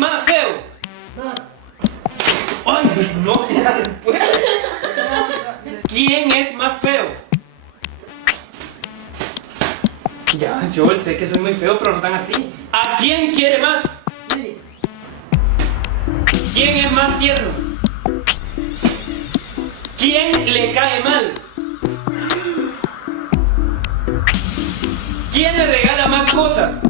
más feo? Ay, no, ya después. ¿Quién es más feo? Ya, yo sé que soy muy feo, pero no tan así. ¿A quién quiere más? ¿Quién es más tierno? ¿Quién le cae mal? ¿Quién le regala más cosas?